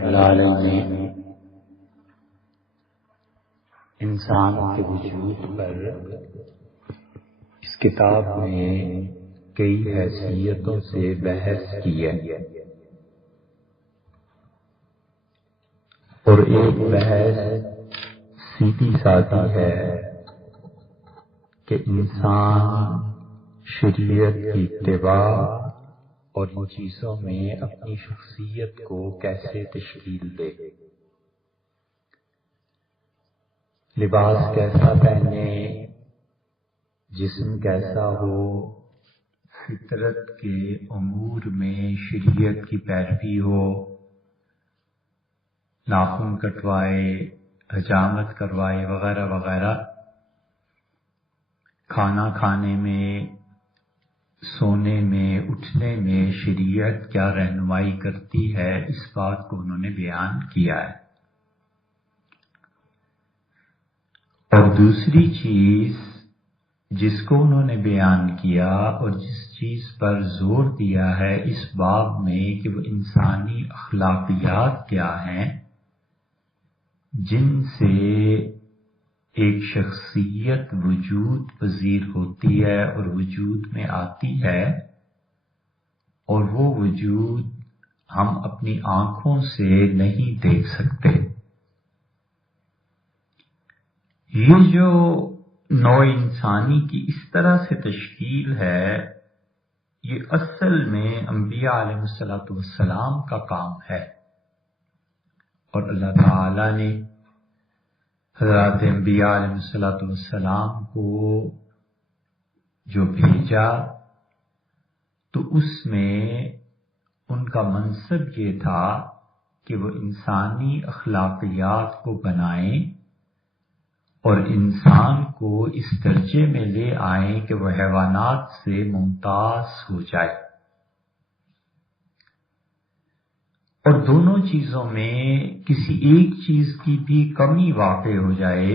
اللہ نے انسان کے وجود پر اس کتاب میں کئی حیثیتوں سے بحث کی ہے، اور ایک بحث سیدھی سادی ہے کہ انسان شریعت کی اتباع اور ان چیزوں میں اپنی شخصیت کو کیسے تشکیل دے، لباس کیسا پہنے، جسم کیسا ہو، فطرت کے امور میں شریعت کی پیروی ہو، ناخن کٹوائے، حجامت کروائے وغیرہ وغیرہ، کھانا کھانے میں، سونے میں، اٹھنے میں شریعت کیا رہنمائی کرتی ہے، اس بات کو انہوں نے بیان کیا ہے۔ اور دوسری چیز جس کو انہوں نے بیان کیا اور جس چیز پر زور دیا ہے اس باب میں کہ وہ انسانی اخلاقیات کیا ہیں جن سے ایک شخصیت وجود پذیر ہوتی ہے اور وجود میں آتی ہے، اور وہ وجود ہم اپنی آنکھوں سے نہیں دیکھ سکتے۔ یہ جو نوع انسانی کی اس طرح سے تشکیل ہے، یہ اصل میں انبیاء علیہ السلام کا کام ہے، اور اللہ تعالی نے حضرات انبیاء علیہ السلام کو جو بھیجا تو اس میں ان کا منصب یہ تھا کہ وہ انسانی اخلاقیات کو بنائیں اور انسان کو اس درجے میں لے آئیں کہ وہ حیوانات سے ممتاز ہو جائے، اور دونوں چیزوں میں کسی ایک چیز کی بھی کمی واقع ہو جائے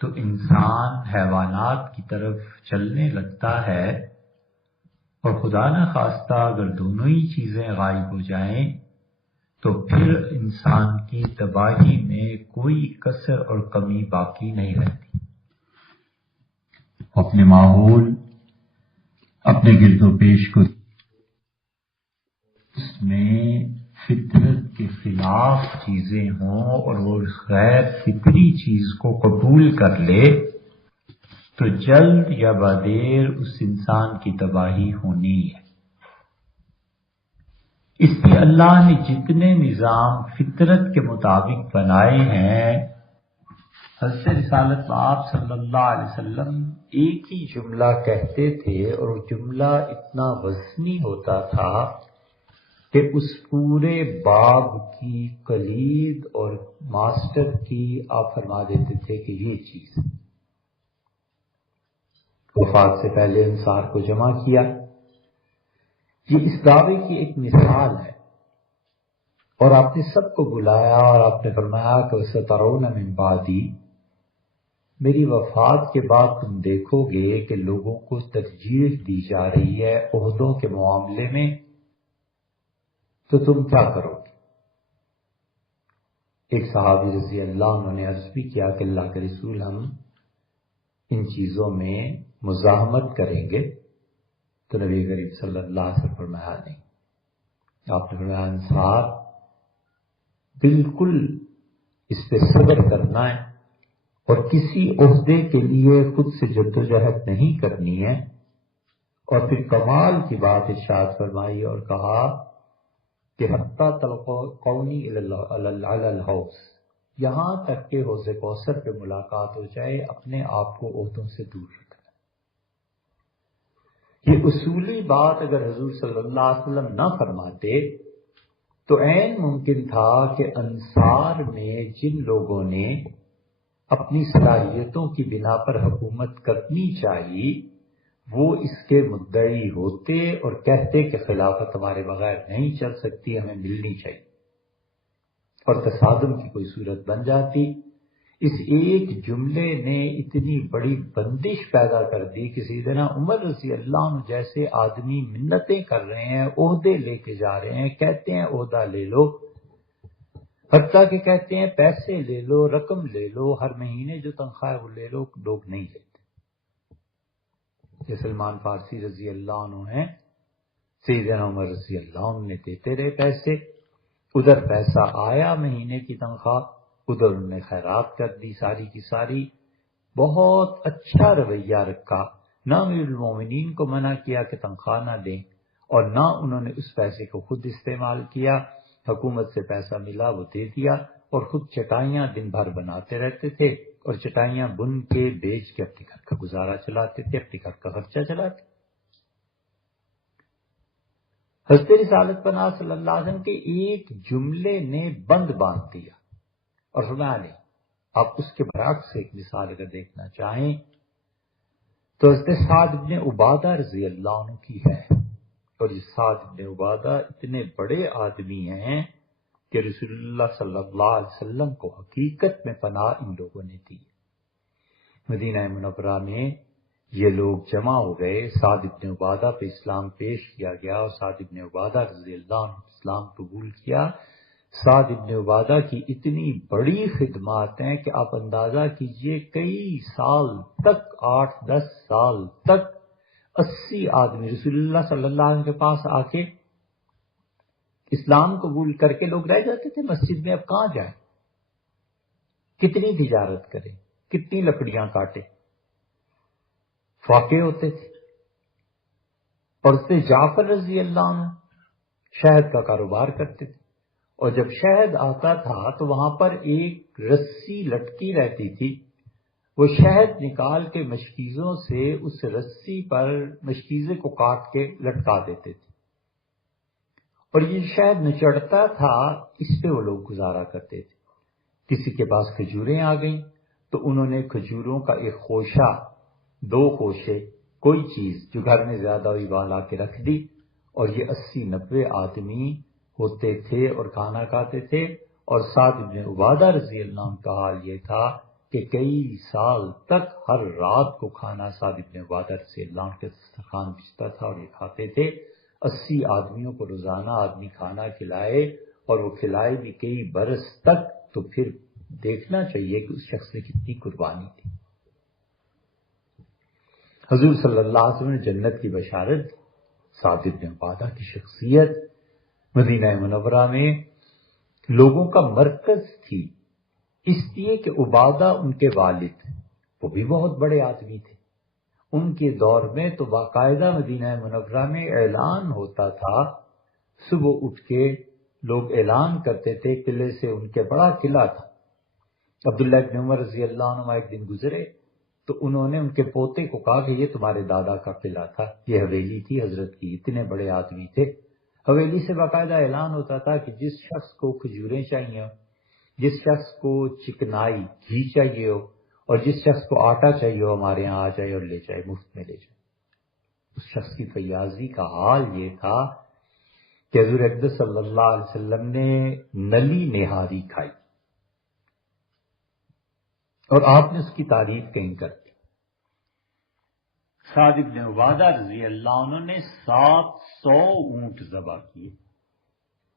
تو انسان حیوانات کی طرف چلنے لگتا ہے، اور خدا نہ خواستہ اگر دونوں ہی چیزیں غائب ہو جائیں تو پھر انسان کی تباہی میں کوئی کسر اور کمی باقی نہیں رہتی۔ اپنے ماحول، اپنے گرد و پیش کو اس میں فطرت کے خلاف چیزیں ہوں اور وہ غیر فطری چیز کو قبول کر لے تو جلد یا بدیر اس انسان کی تباہی ہونی ہے۔ اس لیے اللہ نے جتنے نظام فطرت کے مطابق بنائے ہیں، حضرت رسالت آپ صلی اللہ علیہ وسلم ایک ہی جملہ کہتے تھے، اور وہ جملہ اتنا وزنی ہوتا تھا کہ اس پورے باب کی کلید اور ماسٹر کی آپ فرما دیتے تھے کہ یہ چیز وفات سے پہلے انصار کو جمع کیا۔ یہ اس دعوے کی ایک مثال ہے، اور آپ نے سب کو بلایا اور آپ نے فرمایا کہ وَسَتَرَوْنَ مِن بَعْدِي، میری وفات کے بعد تم دیکھو گے کہ لوگوں کو ترجیح دی جا رہی ہے عہدوں کے معاملے میں، تو تم کیا کرو گے؟ ایک صحابی رضی اللہ عنہ نے عرض بھی کیا کہ اللہ کے رسول، ہم ان چیزوں میں مزاحمت کریں گے، تو نبی کریم صلی اللہ علیہ وسلم فرمایا نہیں۔ آپ نے فرمایا انصار بالکل اس پہ صبر کرنا ہے اور کسی عہدے کے لیے خود سے جدوجہد نہیں کرنی ہے، اور پھر کمال کی بات ارشاد فرمائی اور کہا کہ حتیٰ تلقونی علی الحوض، یہاں تک کہ حوض کوثر پہ ملاقات ہو جائے، اپنے آپ کو عہدوں سے دور رکھنا۔ یہ اصولی بات اگر حضور صلی اللہ علیہ وسلم نہ فرماتے تو عین ممکن تھا کہ انصار میں جن لوگوں نے اپنی صلاحیتوں کی بنا پر حکومت کرنی چاہیے وہ اس کے مدعی ہوتے اور کہتے کہ خلافت ہمارے بغیر نہیں چل سکتی، ہمیں ملنی چاہیے، اور تصادم کی کوئی صورت بن جاتی۔ اس ایک جملے نے اتنی بڑی بندش پیدا کر دی کہ سیدنا عمر رضی اللہ عنہ جیسے آدمی منتیں کر رہے ہیں، عہدے لے کے جا رہے ہیں، کہتے ہیں عہدہ لے لو، حتیٰ کہ کہتے ہیں پیسے لے لو، رقم لے لو، ہر مہینے جو تنخواہ ہے وہ لے لو، لوگ نہیں لیتے۔ یہ سلمان فارسی رضی اللہ عنہ ہیں، سیدنا عمر رضی اللہ عنہ نے دیتے رہے پیسے، ادھر پیسہ آیا مہینے کی تنخواہ، ادھر انہوں نے خیرات کر دی ساری کی ساری۔ بہت اچھا رویہ رکھا، نہ امیر المومنین کو منع کیا کہ تنخواہ نہ دیں، اور نہ انہوں نے اس پیسے کو خود استعمال کیا، حکومت سے پیسہ ملا وہ دے دیا، اور خود چٹائیاں دن بھر بناتے رہتے تھے، اور چٹائیاں بن کے بیچ کے اپنے گھر کا گزارا چلاتے تھے، اپنے گھر کا خرچہ چلاتے۔ حضرت رسالت پناہ صلی اللہ علیہ وسلم کے ایک جملے نے بند باندھ دیا، اور فرمایا نہیں۔ آپ اس کے برعکس ایک مثال اگر دیکھنا چاہیں تو حضرت سعد بن عبادہ رضی اللہ عنہ کی ہے، اور یہ سعد بن عبادہ اتنے بڑے آدمی ہیں کہ رسول اللہ صلی اللہ علیہ وسلم کو حقیقت میں پناہ ان لوگوں نے دی۔ مدینہ منورہ میں یہ لوگ جمع ہو گئے، سعد بن عبادہ پہ اسلام پیش کیا گیا، اور سعد بن عبادہ رضی اللہ عنہ اسلام قبول کیا۔ سعد بن عبادہ کی اتنی بڑی خدمات ہیں کہ آپ اندازہ کیجئے کئی سال تک، 8-10 سال تک 80 آدمی رسول اللہ صلی اللہ علیہ وسلم کے پاس آ کے اسلام قبول کر کے لوگ رہ جاتے تھے مسجد میں۔ اب کہاں جائیں، کتنی تجارت کریں، کتنی لکڑیاں کاٹیں، فاقے ہوتے تھے۔ اور اس سے جعفر رضی اللہ عنہ شہد کا کاروبار کرتے تھے، اور جب شہد آتا تھا تو وہاں پر ایک رسی لٹکی رہتی تھی، وہ شہد نکال کے مشکیزوں سے اس رسی پر مشکیزے کو کاٹ کے لٹکا دیتے تھے، اور یہ شہد نچڑتا تھا، اس پہ وہ لوگ گزارا کرتے تھے۔ کسی کے پاس کھجوریں آ گئیں تو انہوں نے کھجوروں کا ایک خوشہ، 2 خوشے، کوئی چیز جو گھر میں زیادہ ہوئی وہ لا کے رکھ دی، اور یہ 80-90 آدمی ہوتے تھے اور کھانا کھاتے تھے۔ اور سعد بن عبادہ رضی اللہ عنہ کا حال یہ تھا کہ کئی سال تک ہر رات کو کھانا سعد بن عبادہ رضی اللہ عنہ کے دسترخوان بچتا تھا اور یہ کھاتے تھے۔ 80 آدمیوں کو روزانہ آدمی کھانا کھلائے، اور وہ کھلائے بھی کئی برس تک، تو پھر دیکھنا چاہیے کہ اس شخص نے کتنی قربانی دی۔ حضور صلی اللہ علیہ وسلم نے جنت کی بشارت، سعد بن عبادہ کی شخصیت مدینہ منورہ میں لوگوں کا مرکز تھی، اس لیے کہ عبادہ ان کے والد، وہ بھی بہت بڑے آدمی تھے۔ ان کے دور میں تو باقاعدہ مدینہ منورہ میں اعلان ہوتا تھا، صبح اٹھ کے لوگ اعلان کرتے تھے قلعے سے، ان کے بڑا قلعہ تھا۔ عبداللہ بن عمر رضی اللہ عنہ ایک دن گزرے تو انہوں نے ان کے پوتے کو کہا کہ یہ تمہارے دادا کا قلعہ تھا، یہ حویلی تھی حضرت کی، اتنے بڑے آدمی تھے۔ حویلی سے باقاعدہ اعلان ہوتا تھا کہ جس شخص کو کھجوریں چاہیے ہو، جس شخص کو چکنائی گھی چاہیے ہو، اور جس شخص کو آٹا چاہیے ہو ہمارے یہاں آ جائے اور لے جائے، مفت میں لے جائے۔ اس شخص کی فیاضی کا حال یہ تھا کہ حضور اقدس صلی اللہ علیہ وسلم نے نلی نہاری کھائی، اور آپ نے اس کی تعریف کہیں کر دی۔ سعد بن عبادہ رضی اللہ عنہ نے 700 اونٹ ذبح کیے،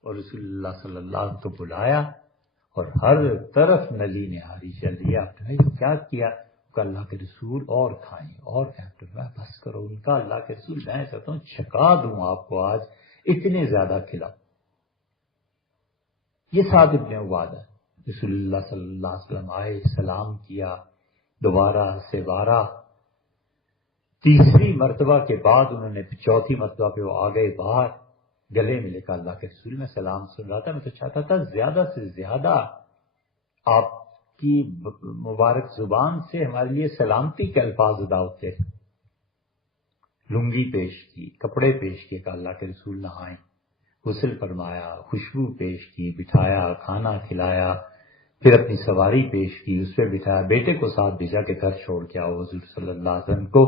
اور رسول اللہ صلی اللہ علیہ وسلم کو بلایا، اور ہر طرف نلی نہاری چل رہی ہے۔ آپ نے کیا کیا؟ کہ اللہ کے رسول اور کھائیں اور کھائیں۔ بس کرو، ان کا اللہ کے رسول میں چاہتا ہوں چھکا دوں آپ کو، آج اتنے زیادہ کھلاؤ۔ یہ سعد بن عبادہ، رسول اللہ صلی اللہ علیہ وسلم آئے، سلام کیا، دوبارہ سے بارہ، تیسری مرتبہ کے بعد انہوں نے 4تھی مرتبہ پہ وہ آ گئے باہر، گلے میں لکھا اللہ کے رسول میں سلام سن رہا تھا، میں تو چاہتا تھا زیادہ سے زیادہ آپ کی مبارک زبان سے ہمارے لیے سلامتی کے الفاظ ادا ہوتے۔ لنگی پیش کی، کپڑے پیش کیے کہ اللہ کے رسول نہائیں، غسل فرمایا، خوشبو پیش کی، بٹھایا، کھانا کھلایا، پھر اپنی سواری پیش کی، اس پہ بٹھایا، بیٹے کو ساتھ بھیجا کہ گھر چھوڑ کے آؤ حضور صلی اللہ علیہ وسلم کو،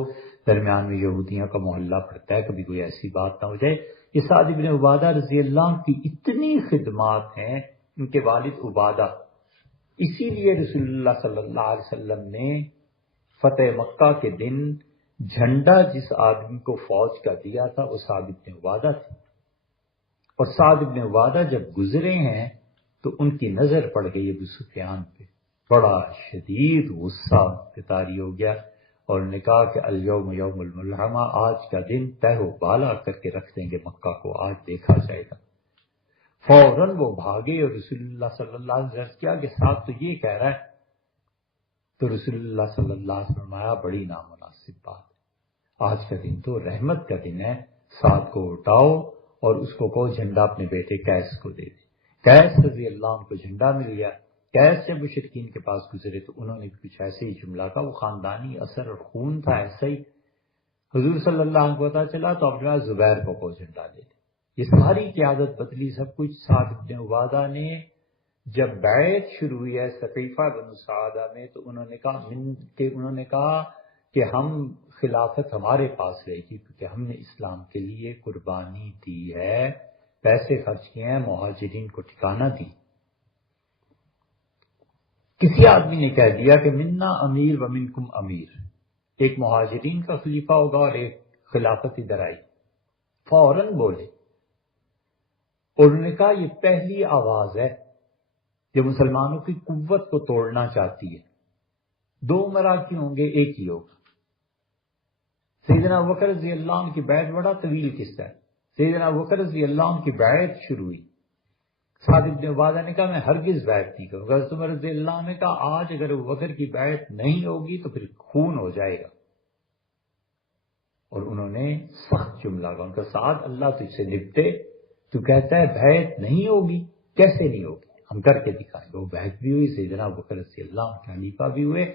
درمیان میں یہودیوں کا محلہ پڑتا ہے، کبھی کوئی ایسی بات نہ ہو جائے۔ یہ سعد بن عبادہ رضی اللہ عنہ کی اتنی خدمات ہیں، ان کے والد عبادہ، اسی لیے رسول اللہ صلی اللہ علیہ وسلم نے فتح مکہ کے دن جھنڈا جس آدمی کو فوج کا دیا تھا وہ سعد بن عبادہ تھے، اور سعد بن عبادہ جب گزرے ہیں تو ان کی نظر پڑ گئی ابو سفیان پہ، بڑا شدید غصہ پہ طاری ہو گیا، اور انہوں نے کہا کہ الیوم یوم الملحمہ، آج کا دن تہ و بالا کر کے رکھ دیں گے مکہ کو، آج دیکھا جائے گا۔ فوراً وہ بھاگے اور رسول اللہ صلی اللہ علیہ وسلم کیا کہ صاحب تو یہ کہہ رہا ہے، تو رسول اللہ صلی اللہ علیہ وسلم فرمایا بڑی نامناسب بات ہے، آج کا دن تو رحمت کا دن ہے، سعد کو اٹھاؤ اور اس کو کہو جھنڈا اپنے بیٹے قیس کو دے دے۔ قیس رضی اللہ عنہ کو جھنڈا مل گیا۔ قیس جب مشرکین کے پاس گزرے تو انہوں نے کچھ ایسے ہی جملہ کہا، وہ خاندانی اثر اور خون تھا ایسا ہی۔ حضور صلی اللہ علیہ وسلم کو پتا چلا تو اپنے پاس زبیر کو جھنڈا دے دے۔ یہ ساری قیادت بدلی سب کچھ۔ سعد بن عبادہ نے جب بیعت شروع ہوئی ہے سقیفہ بنو سعادہ میں تو انہوں نے کہا کہ ہم خلافت ہمارے پاس رہے گی کیونکہ ہم نے اسلام کے لیے قربانی دی ہے، پیسے خرچ کیے ہیں، مہاجرین کو ٹھکانہ دی۔ کسی آدمی نے کہہ دیا کہ منا امیر و منکم امیر، ایک مہاجرین کا خلیفہ ہوگا اور ایک خلافت ادھر آئی، فوراً بولے، اور انہوں نے کہا یہ پہلی آواز ہے جو مسلمانوں کی قوت کو توڑنا چاہتی ہے، دو مرا کیوں ہوں گے، ایک ہی ہوگا۔ سیدنا ابوبکر رضی اللہ عنہ کی بیعت بڑا طویل قصہ ہے۔ سیدنا ابوبکر رضی اللہ عنہ کی بیعت شروع ہوئی، سعد بن عبادہ نے کہا میں ہرگز بیعت نہیں کروں گا۔ عمر رضی اللہ عنہ نے کہا آج اگر ابوبکر کی بیعت نہیں ہوگی تو پھر خون ہو جائے گا، اور انہوں نے سخت جملہ کہا، ان کا سعد اللہ تجھ سے نپٹے، تو کہتا ہے بیعت نہیں ہوگی، کیسے نہیں ہوگی، ہم کر کے دکھائیں گے۔ وہ بیعت بھی ہوئی، سیدنا ابوبکر رضی اللہ عنہ کے خلیفہ بھی ہوئے،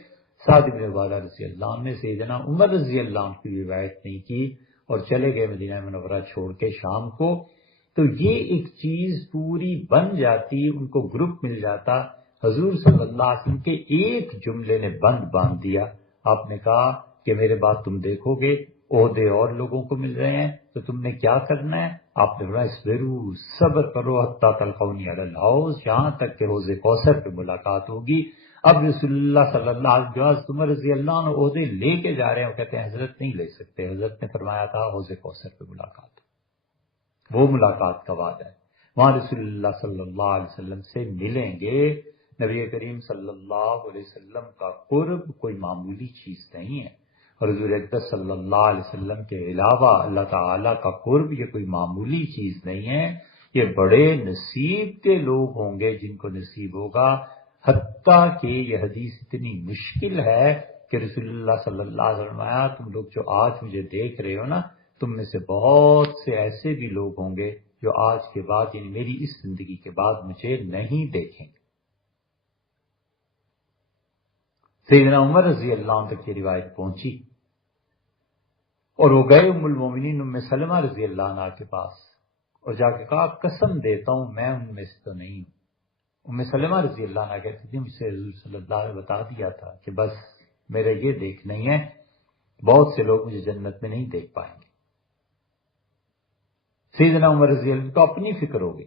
سعد بن عبادہ رضی اللہ عنہ نے سیدنا عمر رضی اللہ عنہ کی بھی بیعت نہیں کی اور چلے گئے مدینہ منورہ چھوڑ کے شام کو۔ تو یہ ایک چیز پوری بن جاتی، ان کو گروپ مل جاتا، حضور صلی اللہ علیہ وسلم کے ایک جملے نے بند باندھ دیا۔ آپ نے کہا کہ میرے بعد تم دیکھو گے عہدے اور لوگوں کو مل رہے ہیں تو تم نے کیا کرنا ہے؟ آپ نے فرمایا اصبروا، صبر کرو حتی تلقونی علی الحوض، یہاں تک کہ حوض کوثر پہ ملاقات ہوگی۔ اب رسول اللہ صلی اللہ علیہ وسلم عمر رضی اللہ عنہ عہدے لے کے جا رہے ہیں، وہ کہتے ہیں حضرت نہیں لے سکتے، حضرت نے فرمایا تھا حوض کوثر پہ ملاقات، وہ ملاقات کا وعدہ ہے، وہاں رسول اللہ صلی اللہ علیہ وسلم سے ملیں گے۔ نبی کریم صلی اللہ علیہ وسلم کا قرب کوئی معمولی چیز نہیں ہے، اور حضور اقدس صلی اللہ علیہ وسلم کے علاوہ اللہ تعالیٰ کا قرب یہ کوئی معمولی چیز نہیں ہے، یہ بڑے نصیب کے لوگ ہوں گے جن کو نصیب ہوگا۔ حتیٰ کہ یہ حدیث اتنی مشکل ہے کہ رسول اللہ صلی اللہ علیہ وسلم آیا تم لوگ جو آج مجھے دیکھ رہے ہو نا، تم میں سے بہت سے ایسے بھی لوگ ہوں گے جو آج کے بعد یعنی میری اس زندگی کے بعد مجھے نہیں دیکھیں گے۔ سیدنا عمر رضی اللہ عنہ تک یہ روایت پہنچی اور وہ گئے ام المومنین ام سلمہ رضی اللہ عنہ کے پاس اور جا کے کہا قسم دیتا ہوں میں ان میں سے تو نہیں ہوں۔ ام سلمہ رضی اللہ عنہ کہتی تھی مجھ سے حضور صلی اللہ علیہ وسلم بتا دیا تھا کہ بس میرا یہ دیکھ نہیں ہے، بہت سے لوگ مجھے جنت میں نہیں دیکھ پائیں گے۔ سیدنا عمر رضی اللہ عنہ کو اپنی فکر ہو گئی،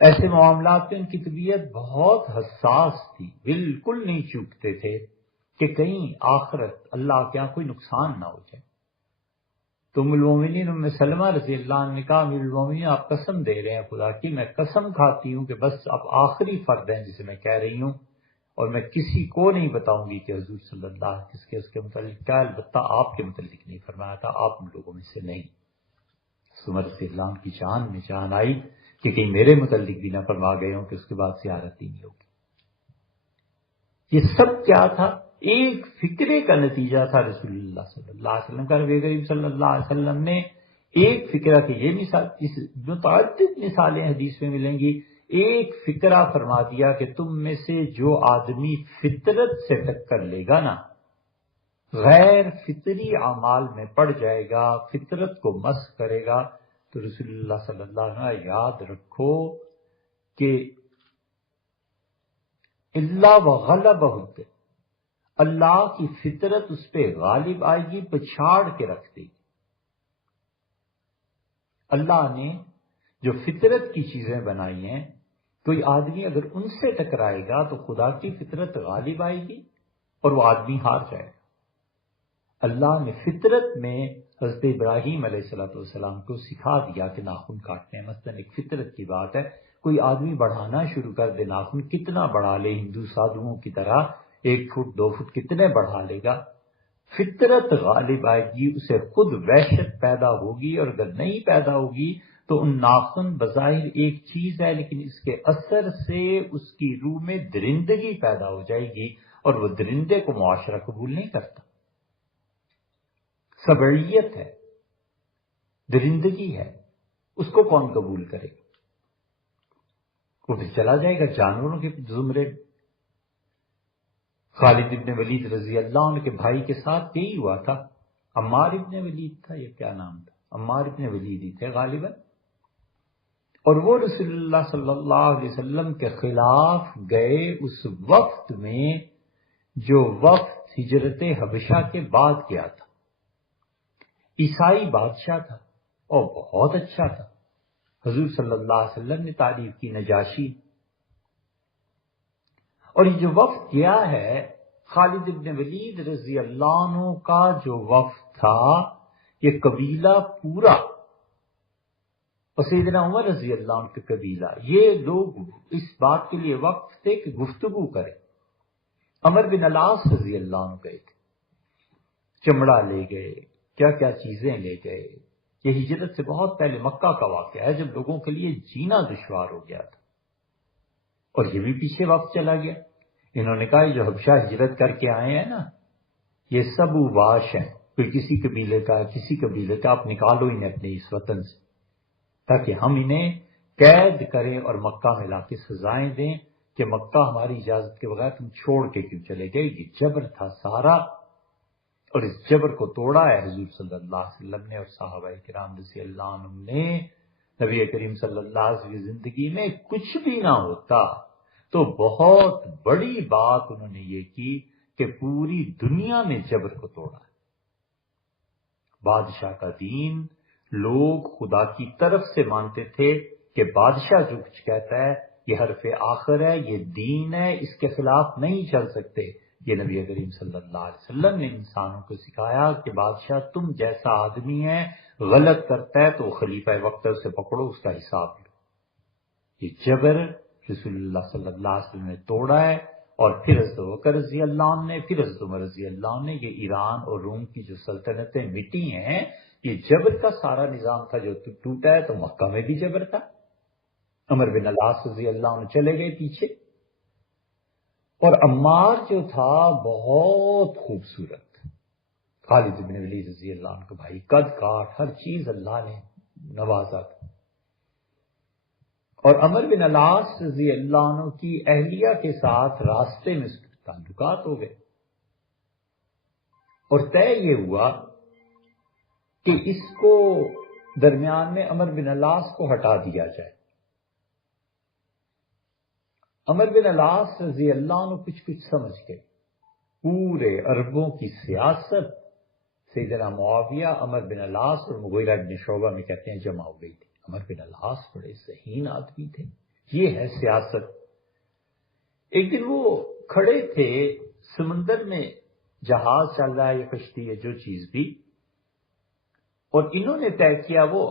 ایسے معاملات میں ان کی طبیعت بہت حساس تھی، بالکل نہیں چوکتے تھے کہ کہیں آخرت اللہ کے یہاں کوئی نقصان نہ ہو جائے۔ تو ام المومنین ام سلمہ رضی اللہ عنہ نے کہا امیر المومنین آپ قسم دے رہے ہیں خدا کی، میں قسم کھاتی ہوں کہ بس اب آخری فرد ہے جسے میں کہہ رہی ہوں، اور میں کسی کو نہیں بتاؤں گی کہ حضور صلی اللہ علیہ وسلم اس کے متعلق کیا، البتہ آپ کے متعلق نہیں فرمایا تھا، آپ ان لوگوں میں سے نہیں۔ عمر رضی اللہ عنہ کی جان میں جان آئی کہ کہیں میرے متعلق بھی نہ فرما گئے ہوں کہ اس کے بعد زیارت ہی نہیں ہوگی۔ یہ سب کیا تھا؟ ایک فکرے کا نتیجہ تھا رسول اللہ صلی اللہ علیہ وسلم کا۔ نبی کریم صلی اللہ علیہ وسلم نے ایک فکرہ کی یہ مثال، اس متعدد مثالیں حدیث میں ملیں گی، ایک فکرہ فرما دیا کہ تم میں سے جو آدمی فطرت سے ٹکر لے گا نا، غیر فطری اعمال میں پڑ جائے گا، فطرت کو مسخ کرے گا، تو رسول اللہ صلی اللہ علیہ وسلم یاد رکھو کہ اللہ وغلبہ، اللہ کی فطرت اس پہ غالب آئے گی، پچھاڑ کے رکھ دے گی۔ اللہ نے جو فطرت کی چیزیں بنائی ہیں، کوئی آدمی اگر ان سے ٹکرائے گا تو خدا کی فطرت غالب آئے گی اور وہ آدمی ہار جائے گا۔ اللہ نے فطرت میں حضرت ابراہیم علیہ السلام کو سکھا دیا کہ ناخن کاٹنے ہیں، مثلا ایک فطرت کی بات ہے، کوئی آدمی بڑھانا شروع کر دے ناخن، کتنا بڑھا لے، ہندو سادھوؤں کی طرح 1 فٹ 2 فٹ کتنے بڑھا لے گا، فطرت غالب آئے گی، اسے خود وحشت پیدا ہوگی، اور اگر نہیں پیدا ہوگی تو ان ناخن بظاہر ایک چیز ہے، لیکن اس کے اثر سے اس کی روح میں درندگی پیدا ہو جائے گی، اور وہ درندے کو معاشرہ قبول نہیں کرتا۔ سبعیت ہے، درندگی ہے، اس کو کون قبول کرے؟ وہ پھر چلا جائے گا جانوروں کے زمرے میں۔ خالد ابن ولید رضی اللہ عنہ کے بھائی کے ساتھ یہی ہوا تھا، عمار ابن ولید تھا، یہ کیا نام تھا، عمار ابن ولید ہی تھے غالباً، اور وہ رسول اللہ صلی اللہ علیہ وسلم کے خلاف گئے اس وقت میں جو وقت ہجرت حبشہ کے بعد کیا تھا۔ عیسائی بادشاہ تھا اور بہت اچھا تھا، حضور صلی اللہ علیہ وسلم نے تعریف کی، نجاشی۔ اور یہ جو وفد گیا ہے خالد ابن ولید رضی اللہ عنہ کا جو وفد تھا، یہ قبیلہ پورا، اور سیدنا عمر رضی اللہ عنہ کا قبیلہ، یہ لوگ اس بات کے لیے وقف تھے کہ گفتگو کریں۔ عمر بن العاص رضی اللہ عنہ گئے تھے، چمڑا لے گئے، کیا کیا چیزیں لے گئے۔ یہ ہجرت سے بہت پہلے مکہ کا واقعہ ہے جب لوگوں کے لیے جینا دشوار ہو گیا تھا، اور یہ بھی پیچھے وقت چلا گیا۔ انہوں نے کہا یہ جو حبشہ ہجرت کر کے آئے ہیں نا، یہ سب اوباش ہیں، کوئی کسی قبیلے کا کسی قبیلے کا، آپ نکالو انہیں اپنے اس وطن سے، تاکہ ہم انہیں قید کریں اور مکہ میں لا کے سزائیں دیں کہ مکہ ہماری اجازت کے بغیر تم چھوڑ کے کیوں چلے گئے۔ یہ جبر تھا سارا، اور اس جبر کو توڑا ہے حضور صلی اللہ علیہ وسلم نے اور صحابہ کرام رضی اللہ عنہم نے۔ نبی کریم صلی اللہ علیہ وسلم کی زندگی میں کچھ بھی نہ ہوتا تو بہت بڑی بات انہوں نے یہ کی کہ پوری دنیا میں جبر کو توڑا۔ بادشاہ کا دین لوگ خدا کی طرف سے مانتے تھے کہ بادشاہ جو کچھ کہتا ہے یہ حرف آخر ہے، یہ دین ہے، اس کے خلاف نہیں چل سکتے۔ یہ نبی کریم صلی اللہ علیہ وسلم نے انسانوں کو سکھایا کہ بادشاہ تم جیسا آدمی ہے، غلط کرتا ہے تو خلیفہ وقت سے پکڑو، اس کا حساب لو۔ یہ جبر رسول اللہ صلی اللہ علیہ وسلم نے توڑا ہے، اور پھر حضرت بکر رضی اللہ عنہ نے، پھر حضرت عمر رضی اللہ عنہ نے، یہ ایران اور روم کی جو سلطنتیں مٹی ہیں، یہ جبر کا سارا نظام تھا جو ٹوٹا ہے۔ تو مکہ میں بھی جبر تھا، عمر بن العاص رضی اللہ عنہ چلے گئے پیچھے، اور عمار جو تھا بہت خوبصورت، خالد بن ولید رضی اللہ عنہ کا بھائی، قد کاٹ ہر چیز اللہ نے نوازا تھا۔ اور عمر بن العاص رضی اللہ عنہ کی اہلیہ کے ساتھ راستے میں تعلقات ہو گئے، اور طے یہ ہوا کہ اس کو درمیان میں عمر بن العاص کو ہٹا دیا جائے۔ عمر بن العاص رضی اللہ عنہ کچھ سمجھ گئے، پورے عربوں کی سیاست سیدنا معاویہ، عمر بن العاص اور مغیرہ بن شعبہ میں کہتے ہیں جمع ہو گئی تھی۔ عمر بن العاص بڑے ذہین آدمی تھے، یہ ہے سیاست۔ ایک دن وہ کھڑے تھے سمندر میں، جہاز چل رہا ہے یا کشتی ہے جو چیز بھی، اور انہوں نے طے کیا، وہ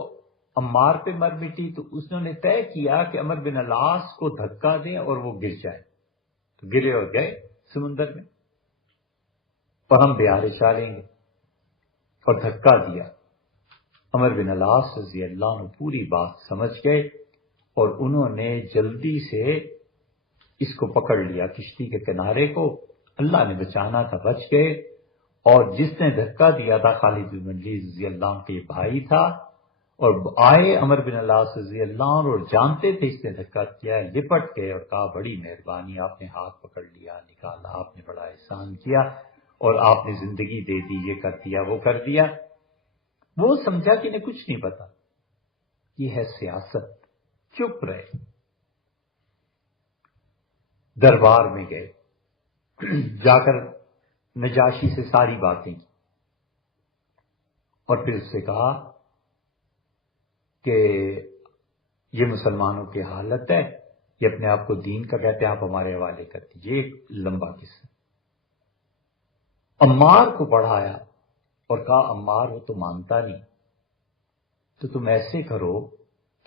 عمار پہ مر مٹی، تو انہوں نے طے کیا کہ عمر بن العاص کو دھکا دیں اور وہ گر جائے، تو گرے اور گئے سمندر میں، اور ہم بہارے چالیں گے، اور دھکا دیا۔ عمر بن العاص رضی اللہ عنہ پوری بات سمجھ گئے، اور انہوں نے جلدی سے اس کو پکڑ لیا کشتی کے کنارے کو، اللہ نے بچانا تھا، بچ گئے۔ اور جس نے دھکا دیا تھا خالد بن ولید رضی اللہ عنہ کے بھائی تھا، اور آئے عمر بن العاص رضی اللہ عنہ اور جانتے تھے اس نے دھکا کیا ہے، لپٹ گئے اور کہا بڑی مہربانی، آپ نے ہاتھ پکڑ لیا، نکالا، آپ نے بڑا احسان کیا، اور آپ نے زندگی دے دی، یہ کر دیا وہ کر دیا۔ وہ سمجھا کہ انہیں کچھ نہیں پتا، یہ ہے سیاست، چپ رہے۔ دربار میں گئے، جا کر نجاشی سے ساری باتیں کی، اور پھر اس سے کہا کہ یہ مسلمانوں کی حالت ہے، یہ اپنے آپ کو دین کا کہتے ہیں، آپ ہمارے حوالے کر دیجیے۔ ایک لمبا قصہ۔ عمار کو پڑھایا اور کہا عمار وہ تو مانتا نہیں، تو تم ایسے کرو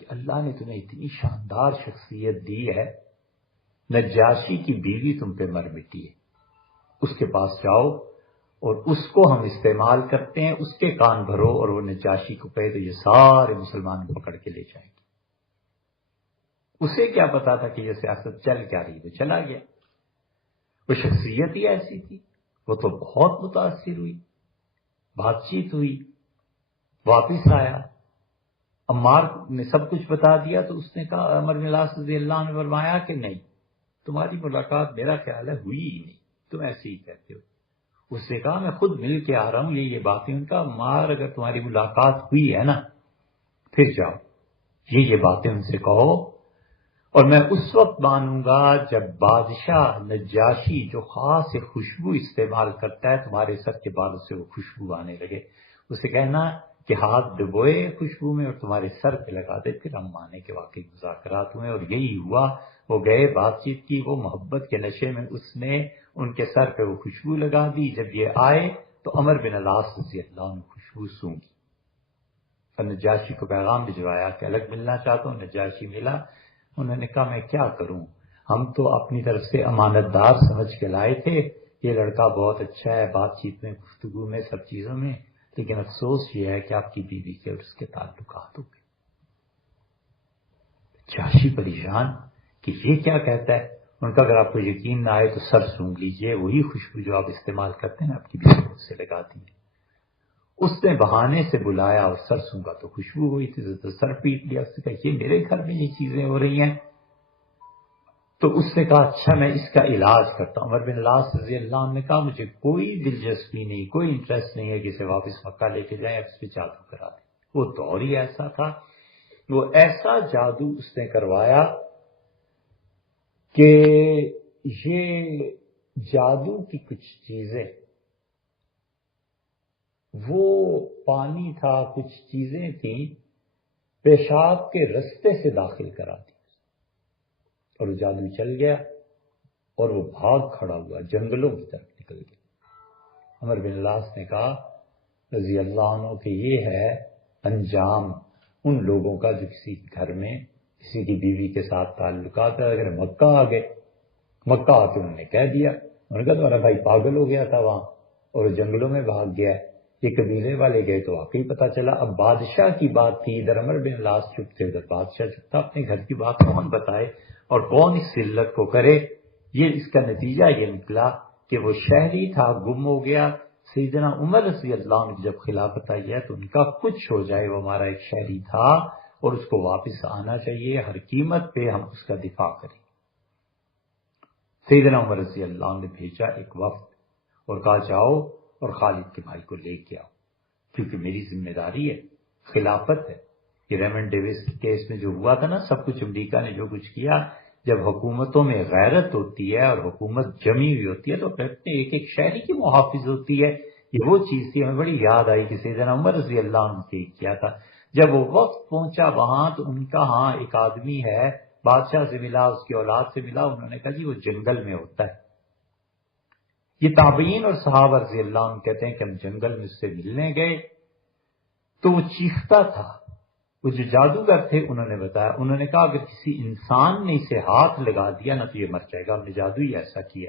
کہ اللہ نے تمہیں اتنی شاندار شخصیت دی ہے، نجاشی کی بیوی تم پہ مر مٹی ہے، اس کے پاس جاؤ اور اس کو ہم استعمال کرتے ہیں، اس کے کان بھرو اور وہ نجاشی کو کہے تو یہ سارے مسلمان پکڑ کے لے جائیں گے۔ اسے کیا پتا تھا کہ یہ سیاست چل کیا رہی، وہ چلا گیا، وہ شخصیت ہی ایسی تھی، وہ تو بہت متاثر ہوئی، بات چیت ہوئی، واپس آیا، عمار نے سب کچھ بتا دیا تو اس نے کہا، عمر بن العاص رضی اللہ عنہ نے فرمایا کہ نہیں، تمہاری ملاقات میرا خیال ہے ہوئی ہی نہیں، تم ایسے ہی کہتے ہو۔ اس نے کہا میں خود مل کے آ رہا ہوں، یہ باتیں، ان کا عمار اگر تمہاری ملاقات ہوئی ہے نا پھر جاؤ، یہ باتیں ان سے کہو، اور میں اس وقت مانوں گا جب بادشاہ نجاشی جو خاص خوشبو استعمال کرتا ہے تمہارے سر کے بالوں سے وہ خوشبو آنے لگے، اسے کہنا کہ ہاتھ ڈبوئے خوشبو میں اور تمہارے سر پہ لگا دے، پھر ہم مانے کہ واقعی مذاکرات ہوئے، اور یہی ہوا۔ وہ گئے، بات چیت کی، وہ محبت کے نشے میں اس نے ان کے سر پہ وہ خوشبو لگا دی۔ جب یہ آئے تو عمر بن العاص رضی اللہ عنہ خوشبو سونگی اور نجاشی کو پیغام بھجوایا کہ الگ ملنا چاہتا ہوں۔ نجاشی ملا، انہوں نے کہا میں کیا کروں، ہم تو اپنی طرف سے امانت دار سمجھ کے لائے تھے، یہ لڑکا بہت اچھا ہے بات چیت میں، گفتگو میں، سب چیزوں میں، لیکن افسوس یہ ہے کہ آپ کی بیوی کے اور اس کے تعلقات ہو گئے۔ نجاشی پریشان کہ یہ کیا کہتا ہے، ان کا اگر آپ کو یقین نہ آئے تو سر سونگ لیجئے، وہی خوشبو جو آپ استعمال کرتے ہیں آپ کی بیوی سے لگاتی ہے۔ اس نے بہانے سے بلایا اور سر سونگا تو خوشبو ہوئی تھی، تو سر پیٹ لیا، اس نے کہا یہ میرے گھر میں یہ چیزیں ہو رہی ہیں، تو اس نے کہا اچھا میں اس کا علاج کرتا ہوں۔ عمر بن العاص رضی اللہ عنہ نے کہا مجھے کوئی دلچسپی نہیں، کوئی انٹرسٹ نہیں ہے کہ اسے واپس مکہ لے کے جائیں، اس پہ جادو کرا دیں۔ وہ دور ہی ایسا تھا، وہ ایسا جادو اس نے کروایا کہ یہ جادو کی کچھ چیزیں، وہ پانی تھا، کچھ چیزیں تھیں، پیشاب کے رستے سے داخل کرا دی اور وہ جادو چل گیا اور وہ بھاگ کھڑا ہوا، جنگلوں کی طرف نکل گیا۔ عمر بن العاص نے کہا رضی اللہ عنہ کہ یہ ہے انجام ان لوگوں کا جو کسی گھر میں کسی کی بیوی کے ساتھ تعلقات ہے۔ اگر مکہ آ گئے، مکہ آ کے انہوں نے کہہ دیا، انہوں نے کہا تمہارا بھائی پاگل ہو گیا تھا وہاں اور وہ جنگلوں میں بھاگ گیا ہے، یہ قبیلے والے گئے تو واقعی پتہ چلا۔ اب بادشاہ کی بات تھی، ادھر عمر بن العاص چپ تھے، ادھر بادشاہ چپ تھا، اپنے گھر کی بات کون بتائے اور کون اس علت کو کرے؟ یہ اس کا نتیجہ یہ نکلا کہ وہ شہری تھا، گم ہو گیا۔ سیدنا عمر رضی اللہ عنہ جب خلافت آئی ہے تو ان کا کچھ ہو جائے، وہ ہمارا ایک شہری تھا اور اس کو واپس آنا چاہیے، ہر قیمت پہ ہم اس کا دفاع کریں۔ سیدنا عمر رضی اللہ عنہ نے بھیجا ایک وفد اور کہا جاؤ اور خالد کے بھائی کو لے کے آؤ، کیونکہ میری ذمہ داری ہے، خلافت ہے۔ یہ ریمنڈ ڈیوس کیس میں جو ہوا تھا نا، سب کچھ امریکہ نے جو کچھ کیا، جب حکومتوں میں غیرت ہوتی ہے اور حکومت جمی ہوئی ہوتی ہے تو اپنے ایک ایک شہری کی محافظ ہوتی ہے۔ یہ وہ چیز تھی، ہمیں بڑی یاد آئی کہ سیدنا عمر رضی اللہ عنہ نے کیا تھا۔ جب وہ وقت پہنچا وہاں تو ان کا ہاں ایک آدمی ہے، بادشاہ سے ملا، اس کی اولاد سے ملا، انہوں نے کہا جی وہ جنگل میں ہوتا ہے۔ یہ تابعین اور صحابہ رضی اللہ عنہ کہتے ہیں کہ ہم جنگل میں اس سے ملنے گئے تو وہ چیختا تھا۔ وہ جو جادوگر تھے انہوں نے بتایا، انہوں نے کہا اگر کسی انسان نے اسے ہاتھ لگا دیا نا تو یہ مر جائے گا، ہم نے جادو ہی ایسا کیا۔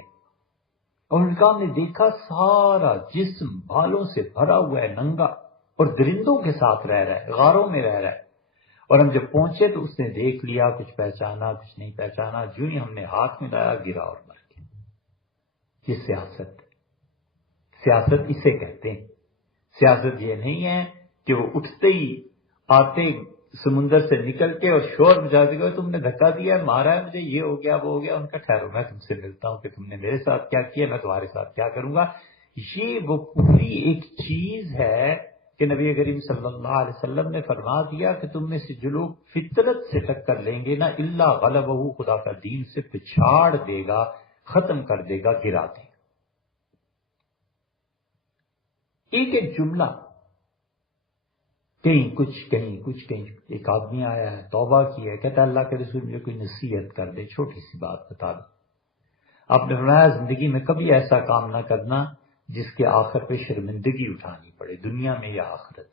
اور ان کا ہم نے دیکھا سارا جسم بالوں سے بھرا ہوا ہے، ننگا، اور درندوں کے ساتھ رہ رہا ہے، غاروں میں رہ رہا ہے۔ اور ہم جب پہنچے تو اس نے دیکھ لیا، کچھ پہچانا کچھ نہیں پہچانا، جو ہی ہم نے ہاتھ میں لایا گرا اور مر گیا۔ یہ سیاست، سیاست اسے کہتے ہیں۔ سیاست یہ نہیں ہے کہ وہ اٹھتے ہی آتے سمندر سے نکل کے اور شور مچا دے، تم نے دھکا دیا ہے، مارا ہے مجھے، یہ ہو گیا وہ ہو گیا۔ ان کا ٹھہرو میں تم سے ملتا ہوں کہ تم نے میرے ساتھ کیا کیا، میں تمہارے ساتھ کیا کروں گا۔ یہ وہ پوری ایک چیز ہے کہ نبی کریم صلی اللہ علیہ وسلم نے فرما دیا کہ تم میں سے جو لوگ فطرت سے ٹکر لیں گے نا، الا غلبہ، خدا کا دین سے پچھاڑ دے گا، ختم کر دے گا، گرا دے گا۔ ایک ایک جملہ، کہیں کچھ ایک آدمی آیا ہے، توبہ کی ہے، کہتا ہے اللہ کے رسول مجھے کوئی نصیحت کر دے، چھوٹی سی بات بتا دو۔ آپ نے فرمایا زندگی میں کبھی ایسا کام نہ کرنا جس کے آخر پہ شرمندگی اٹھانی پڑے، دنیا میں یا آخرت۔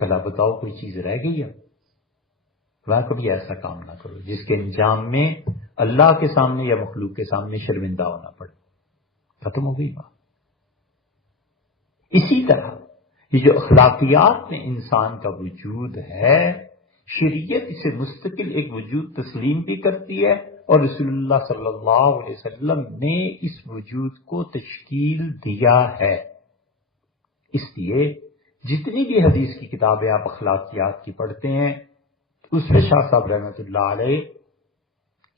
پہلا بتاؤ کوئی چیز رہ گئی ہے؟ وہ کبھی ایسا کام نہ کرو جس کے انجام میں اللہ کے سامنے یا مخلوق کے سامنے شرمندہ ہونا پڑے. ختم ہو گئی بات. اسی طرح یہ جو اخلاقیات میں انسان کا وجود ہے، شریعت اسے مستقل ایک وجود تسلیم بھی کرتی ہے، اور رسول اللہ صلی اللہ علیہ وسلم نے اس وجود کو تشکیل دیا ہے. اس لیے جتنی بھی حدیث کی کتابیں آپ اخلاقیات کی پڑھتے ہیں، اس میں شاہ صاحب رحمۃ اللہ علیہ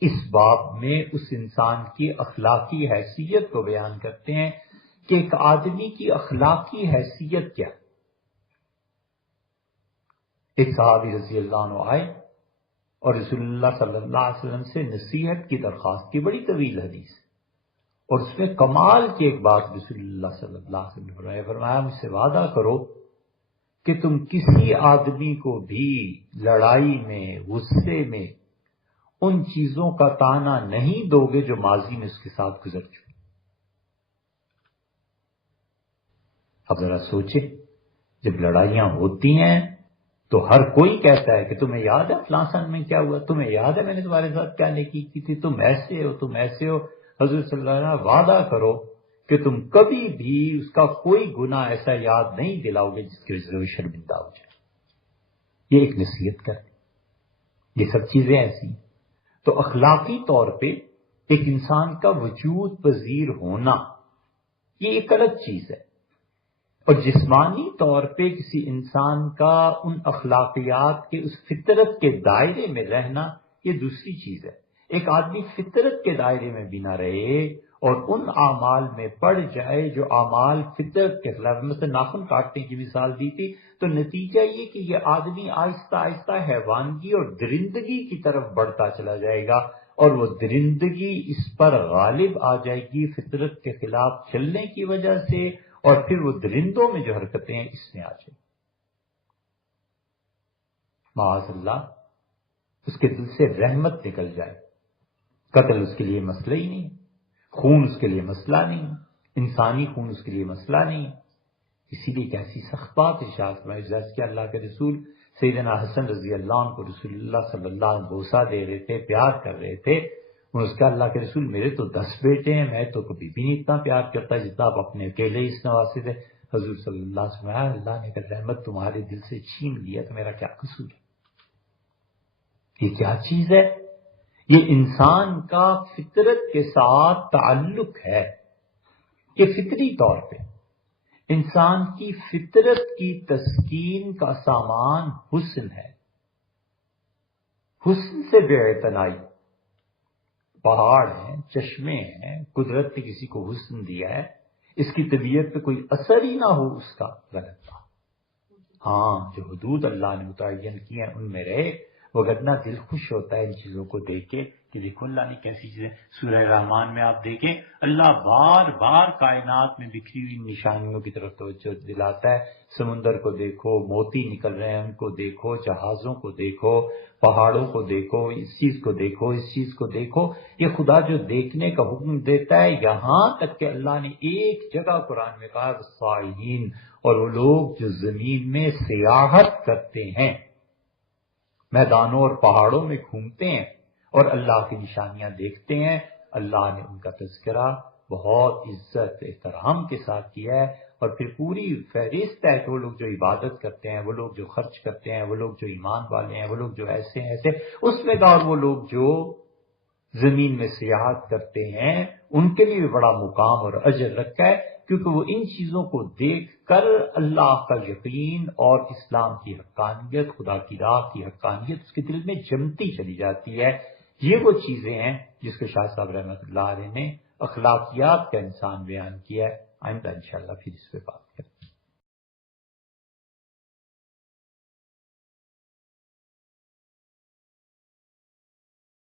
اس باب میں اس انسان کی اخلاقی حیثیت کو بیان کرتے ہیں کہ ایک آدمی کی اخلاقی حیثیت کیا. ایک صحابی رضی اللہ عنہ آئے اور رسول اللہ صلی اللہ علیہ وسلم سے نصیحت کی درخواست کی، بڑی طویل حدیث، اور اس میں کمال کی ایک بات رسول اللہ صلی اللہ علیہ وسلم نے فرمایا، مجھ سے وعدہ کرو کہ تم کسی آدمی کو بھی لڑائی میں، غصے میں ان چیزوں کا طعنہ نہیں دو گے جو ماضی میں اس کے ساتھ گزر چکے. اب ذرا سوچیں، جب لڑائیاں ہوتی ہیں تو ہر کوئی کہتا ہے کہ تمہیں یاد ہے فلاں سن میں کیا ہوا، تمہیں یاد ہے میں نے تمہارے ساتھ کیا نیکی کی تھی، تم ایسے ہو، تم ایسے ہو. حضرت صلی اللہ علیہ وسلم وعدہ کرو کہ تم کبھی بھی اس کا کوئی گناہ ایسا یاد نہیں دلاؤ گے جس کی وجہ سے وہ شرمندہ ہو جائے. یہ ایک نصیحت کر، یہ سب چیزیں ایسی ہیں. تو اخلاقی طور پہ ایک انسان کا وجود پذیر ہونا یہ ایک الگ چیز ہے، اور جسمانی طور پہ کسی انسان کا ان اخلاقیات کے اس فطرت کے دائرے میں رہنا یہ دوسری چیز ہے. ایک آدمی فطرت کے دائرے میں بھی نہ رہے اور ان اعمال میں پڑ جائے جو اعمال فطرت کے خلاف، مثلا ناخن کاٹنے کی مثال دی تھی، تو نتیجہ یہ کہ یہ آدمی آہستہ آہستہ حیوانگی اور درندگی کی طرف بڑھتا چلا جائے گا، اور وہ درندگی اس پر غالب آ جائے گی فطرت کے خلاف چلنے کی وجہ سے، اور پھر وہ درندوں میں جو حرکتیں ہیں اس میں آ جائیں. معاذ اللہ اس کے دل سے رحمت نکل جائے. قتل اس کے لیے مسئلہ ہی نہیں، خون اس کے لیے مسئلہ نہیں، انسانی خون اس کے لیے مسئلہ نہیں. اسی لیے ایک ایسی سخت بات ارشاد میں جیسے کہ اللہ کے رسول سیدنا حسن رضی اللہ عنہ کو رسول اللہ صلی اللہ علیہ وسلم بوسہ دے رہے تھے، پیار کر رہے تھے. اس کا اللہ کے رسول میرے تو 10 بیٹے ہیں، میں تو کبھی بھی نہیں اتنا پیار کرتا جتنا آپ اپنے اکیلے اس نواسے تھے. حضور صلی اللہ علیہ وسلم، اللہ نے اگر رحمت تمہارے دل سے چھین لیا تو میرا کیا قصور ہے؟ یہ کیا چیز ہے؟ یہ انسان کا فطرت کے ساتھ تعلق ہے. یہ فطری طور پہ انسان کی فطرت کی تسکین کا سامان حسن ہے. حسن سے بے اعتنائی، پہاڑ ہیں، چشمے ہیں، قدرت نے کسی کو حسن دیا ہے، اس کی طبیعت پہ کوئی اثر ہی نہ ہو اس کا، غلط بات. ہاں جو حدود اللہ نے متعین کی ہیں ان میں رہے، وگرنہ دل خوش ہوتا ہے ان چیزوں کو دیکھ کے کہ دیکھو اللہ نے کیسی چیزیں. سورہ رحمان میں آپ دیکھیں اللہ بار بار کائنات میں بکھری ہوئی نشانیوں کی طرف توجہ دلاتا ہے. سمندر کو دیکھو، موتی نکل رہے ہیں ان کو دیکھو، جہازوں کو دیکھو، پہاڑوں کو دیکھو، اس چیز کو دیکھو، اس چیز کو دیکھو. یہ خدا جو دیکھنے کا حکم دیتا ہے، یہاں تک کہ اللہ نے ایک جگہ قرآن میں کہا الصائحین، اور وہ لوگ جو زمین میں سیاحت کرتے ہیں، میدانوں اور پہاڑوں میں گھومتے ہیں اور اللہ کی نشانیاں دیکھتے ہیں، اللہ نے ان کا تذکرہ بہت عزت احترام کے ساتھ کیا ہے. اور پھر پوری فہرست ہے کہ وہ لوگ جو عبادت کرتے ہیں، وہ لوگ جو خرچ کرتے ہیں، وہ لوگ جو ایمان والے ہیں، وہ لوگ جو ایسے ہیں ایسے، اس میں اور وہ لوگ جو زمین میں سیاحت کرتے ہیں ان کے لیے بھی بڑا مقام اور اجر رکھا ہے، کیونکہ وہ ان چیزوں کو دیکھ کر اللہ کا یقین اور اسلام کی حقانیت، خدا کی راہ کی حقانیت اس کے دل میں جمتی چلی جاتی ہے. یہ وہ چیزیں ہیں جس کو شاہ صاحب رحمۃ اللہ علیہ نے اخلاقیات کا انسان بیان کیا ہے. آئندہ انشاءاللہ پھر اس پہ بات